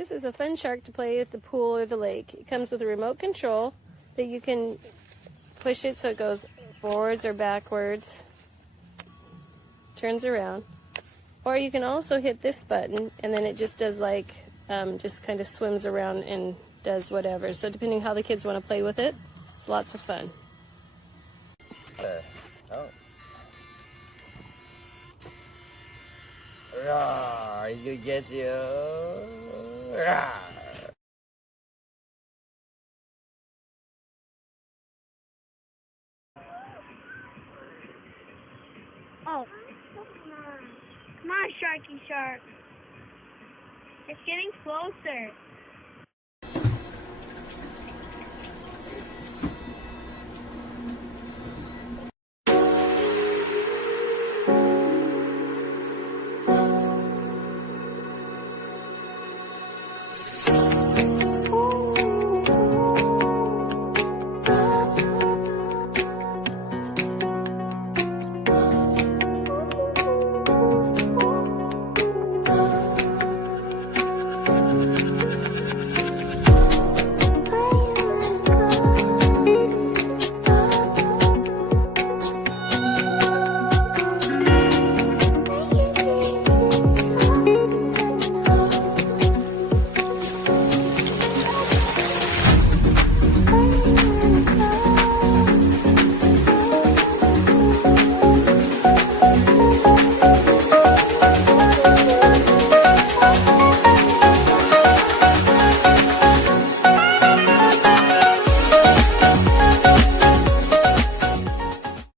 This is a fun shark to play at the pool or the lake. It comes with a remote control that you can push it so it goes forwards or backwards, turns around. Or you can also hit this button and then it just does like, just kind of swims around and does whatever. So depending how the kids want to play with it, it's lots of fun. Roar, you get you. Roar. Oh, come on, Sharky Shark. It's getting closer.